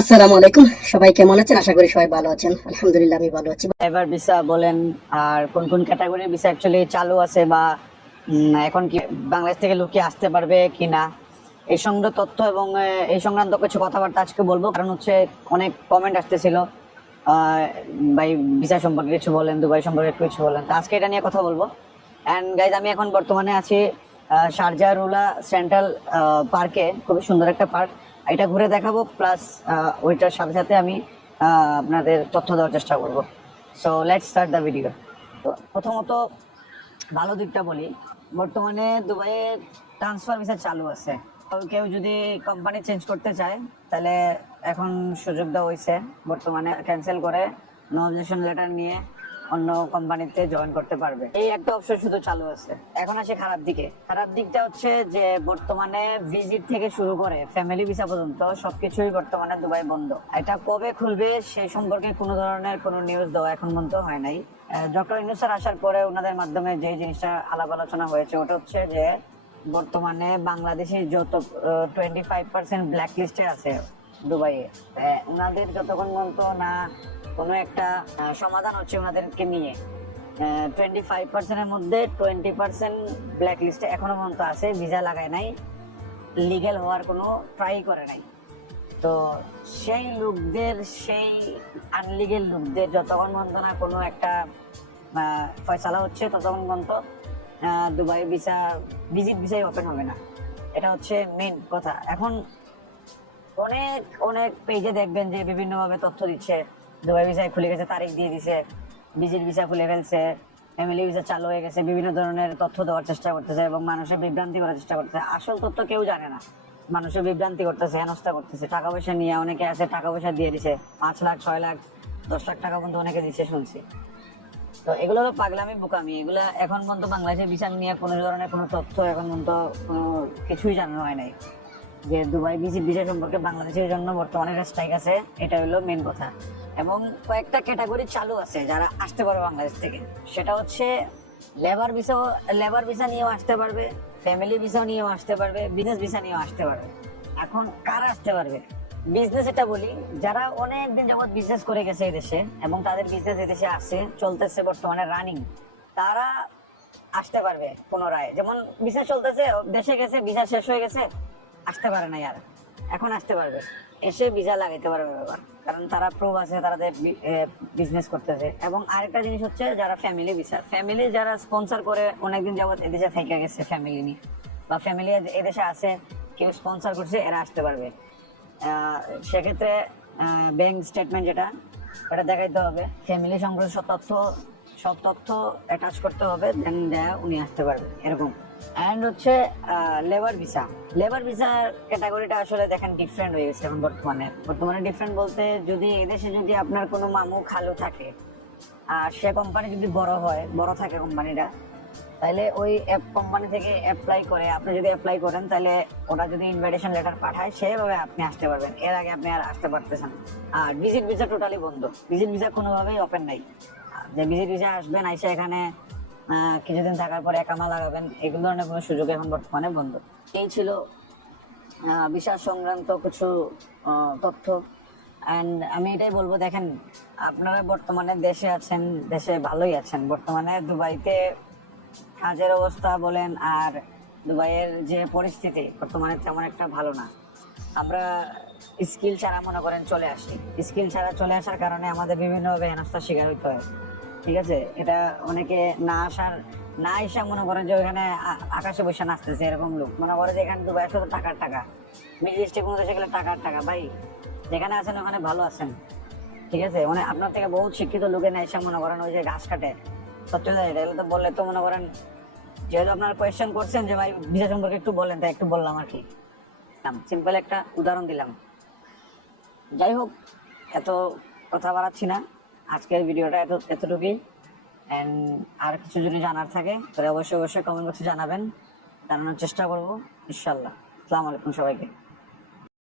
আসসালামু আলাইকুম। সবাই কেমন আছেন? আশা করি সবাই ভালো আছেন। আলহামদুলিল্লাহ, আমি ভালো আছি। ভিসা বলেন, আর কোন কোন ক্যাটাগরির ভিসা অ্যাকচুয়ালি চালু আছে বা এখন কি বাংলাদেশ থেকে আসতে পারবে কিনা? এই সংক্রান্ত তথ্য এবং এই সংক্রান্ত কিছু কথাবার্তা আজকে বলব। কারণ হচ্ছে অনেক কমেন্ট আসতেছিল। ভাই, ভিসা সম্পর্কে কিছু বলেন, দুবাই সম্পর্কে কিছু বলেন। তো আজকে এটা নিয়ে কথা বলব। অ্যান্ড গাইজ আমি এখন বর্তমানে আছি শারজা রুলা সেন্ট্রাল পার্কে। খুবই সুন্দর একটা পার্ক। এটা ঘুরে দেখাবো প্লাস ওইটার সাথে সাথে আমি আপনাদের তথ্য দেওয়ার চেষ্টা করব। So let's start the video তো প্রথমত ভালো দিকটা বলি, বর্তমানে দুবাইয়ে ট্রান্সফার ভিসা চালু আছে। কেউ যদি কোম্পানি চেঞ্জ করতে চায়, তাহলে এখন সুযোগ দেওয়া হয়েছে বর্তমানে ক্যান্সেল করে নো লেটার নিয়ে অন্য কোম্পানিতে জয়েন করতে পারবে। এই একটা অপশন শুধু চালু আছে। এখন আসে খারাপ দিকে। খারাপ দিকটা হচ্ছে যে, বর্তমানে ভিজিট থেকে শুরু করে ফ্যামিলি ভিসা পর্যন্ত সবকিছুই বর্তমানে দুবাই বন্ধ। এটা কবে খুলবে সেই সম্পর্কে কোনো ধরনের কোনো নিউজ দেওয়া এখন পর্যন্ত হয় নাই। ডক্টর ইনু স্যার আসার পরে ওনাদের মাধ্যমে যে জিনিসটা আলাপ আলোচনা হয়েছে, ওটা হচ্ছে যে, বর্তমানে বাংলাদেশে যত টোয়েন্টি ফাইভ পার্সেন্ট ব্ল্যাক লিস্টে আছে দুবাইয়ে। ওনাদের যতক্ষণ পর্যন্ত না কোনো একটা সমাধান হচ্ছে ওনাদেরকে নিয়ে। টোয়েন্টি ফাইভ পার্সেন্টের মধ্যে টোয়েন্টি পার্সেন্ট ব্ল্যাক লিস্টে এখনও পর্যন্ত আছে ভিসা লাগায় নাই লিগেল হওয়ার কোনো ট্রাই করে নাই। তো সেই লোকদের, সেই আনলিগেল লোকদের যতক্ষণ পর্যন্ত না কোনো একটা ফয়সালা হচ্ছে, ততক্ষণ পর্যন্ত দুবাই ভিসা ভিজিট ভিসাই ওপেন হবে না। এটা হচ্ছে মেন কথা। এখন অনেক অনেক পেজে দেখবেন যে বিভিন্নভাবে তথ্য দিচ্ছে। দুবাই ভিসায় খুলে গেছে, তারিখ দিয়ে দিছে ভিজিট ভিসা খুলে ফেলছে ফ্যামিলি ভিসা চালু হয়ে গেছে, বিভিন্ন ধরনের তথ্য দেওয়ার চেষ্টা করতেছে এবং মানুষের বিভ্রান্তি করার চেষ্টা করতেছে। আসল তথ্য কেউ জানে না। মানুষের বিভ্রান্তি করতেছে, হেনস্থা করতেছে। টাকা পয়সা নিয়ে অনেকে আছে, টাকা পয়সা দিয়ে দিছে, পাঁচ লাখ, ছয় লাখ, দশ লাখ টাকা পর্যন্ত অনেকে দিচ্ছে শুনছি। তো এগুলো হলো পাগলামি, বোকামি। এগুলা এখন পর্যন্ত বাংলাদেশের বিচার নিয়ে কোনো ধরনের কোনো তথ্য এখন পর্যন্ত কোনো কিছুই জানানো হয় নাই। যে দুবাই ভিজিট ভিসা সম্পর্কে বাংলাদেশের জন্য বর্তমানে স্ট্রাইক আছে এটা হলো মেন কথা। এবং কয়েকটা ক্যাটাগরি চালু আছে যারা আসতে পারবে বাংলাদেশ থেকে। সেটা হচ্ছে লেবার ভিসা লেবার ভিসা নিয়েও আসতে পারবে ফ্যামিলি ভিসাও নিয়েও আসতে পারবে বিজনেস ভিসা নিয়েও আসতে পারবে। এখন কারা আসতে পারবে? বিজনেস এটা বলি, যারা অনেক দিন যাবত বিজনেস করে গেছে এদেশে এবং তাদের বিজনেস এদেশে আছে, চলতেছে বর্তমানে রানিং তারা আসতে পারবে পুনরায়। যেমন ভিসা চলতেছে, দেশে গেছে ভিসা শেষ হয়ে গেছে, আসতে পারে না আর। এখন আসতে পারবে। এসে ভিসা লাগাইতে পারবে ব্যাপার। কারণ তারা প্রুভ আছে তাদের বিজনেস করতেছে। এবং আরেকটা জিনিস হচ্ছে যারা ফ্যামিলি ভিসা ফ্যামিলি যারা স্পন্সর করে অনেকদিন যাবত এদেশে থেকে গেছে ফ্যামিলি নিয়ে। বা ফ্যামিলি এদেশে আছে, কেউ স্পন্সর করছে, এরা আসতে পারবে। সেক্ষেত্রে ব্যাংক স্টেটমেন্ট যেটা, ওটা দেখাইতে হবে। ফ্যামিলি সংক্রান্ত তথ্য সব তথ্য অ্যাটাচ করতে হবে দেন উনি আসতে পারবে এরকম। অ্যান্ড হচ্ছে লেবার ভিসা লেবার ভিসার ক্যাটাগরিটা আসলে দেখেন ডিফারেন্ট হয়ে গেছে এখন বর্তমানে। বর্তমানে ডিফারেন্ট বলতে যদি এদেশে যদি আপনার কোনো মামু খালু থাকে, আর সে কোম্পানি যদি বড় হয়, বড় থাকে কোম্পানিটা তাহলে ওই অ্যাপ কোম্পানি থেকে অ্যাপ্লাই করে, আপনি যদি অ্যাপ্লাই করেন তাহলে ওরা যদি ইনভাইটেশন লেটার পাঠায়, সেভাবে আপনি আসতে পারবেন। এর আগে আপনি আর আসতে পারতেছেন আর ভিজিট ভিসা টোটালি বন্ধ। ভিজিট ভিসা কোনোভাবেই ওপেন নাই। যে ভিজিট ভিসা আসবেন, আইসা এখানে কিছুদিন থাকার পরে একামা লাগাবেন, এগুলো ধরনের কোনো সুযোগ এখন বর্তমানে বন্ধ। এই ছিল ভিসা সংক্রান্ত কিছু তথ্য। অ্যান্ড আমি এটাই বলব, দেখেন, আপনারা বর্তমানে দেশে আছেন, দেশে ভালোই আছেন। বর্তমানে দুবাইতে কাজের অবস্থা বলেন আর দুবাইয়ের যে পরিস্থিতি বর্তমানে তেমন একটা ভালো না। আমরা স্কিল ছাড়া মনে করেন চলে আসি। স্কিল ছাড়া চলে আসার কারণে আমাদের বিভিন্নভাবে হেনস্থার শিকার হইতে হয়। ঠিক আছে? এটা অনেকে না আসার না এসে মনে করেন যে ওখানে আ- আকাশে বসে নাচতেছে এরকম লোক। মনে করে যে এখানে দুবাই শুধু টাকার টাকা। মিডিল ইস্টে কোনো দেশে গেলে টাকার টাকা। ভাই, যেখানে আছেন ওখানে ভালো আছেন। ঠিক আছে? মানে আপনার থেকে বহুত শিক্ষিত লোকে না এসে মনে করেন ওই যে ঘাস কাটে। সত্যি কথা, এটা তো বললে তো মনে করেন, যেহেতু আপনার কোয়েশ্চেন করছেন যে ভাই ভিসা সম্পর্কে একটু বলেন, তাই একটু বললাম আর কি। সিম্পল একটা উদাহরণ দিলাম। যাই হোক, এত কথা বাড়াচ্ছি না। আজকের ভিডিওটা এত, এতটুকুই। অ্যান্ড আর কিছু যদি জানার থাকে, তাহলে অবশ্যই অবশ্যই কমেন্ট বক্সে জানাবেন। জানানোর চেষ্টা করব ইনশাল্লাহ আসসালামু আলাইকুম সবাইকে।